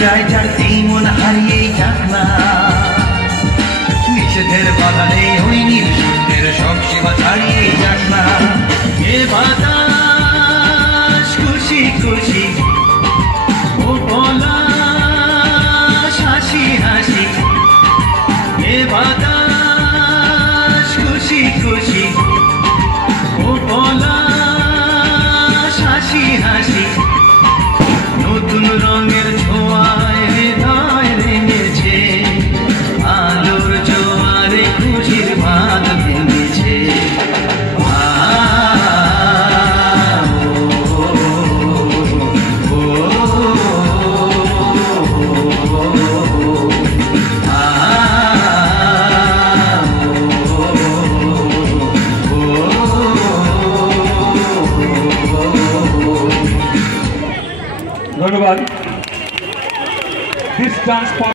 যায় যার এই মন হারিয়েই যাক না, নিষেধের বাধা নেই ওই নিঃশব্দের সব সীমা ছাড়িয়েই যাক না। এ বাতাস খুশি খুশি, ও পলাশ হাসি হাসি। এ বাতাস খুশি খুশি, ও পলাশ হাসি হাসি। নতুন রঙের ছোঁয়ায় হৃদয় রেঙেছে, আলোর জোয়ারে খুশির বাঁধ ভেঙেছে। ধন্যবাদ। This dance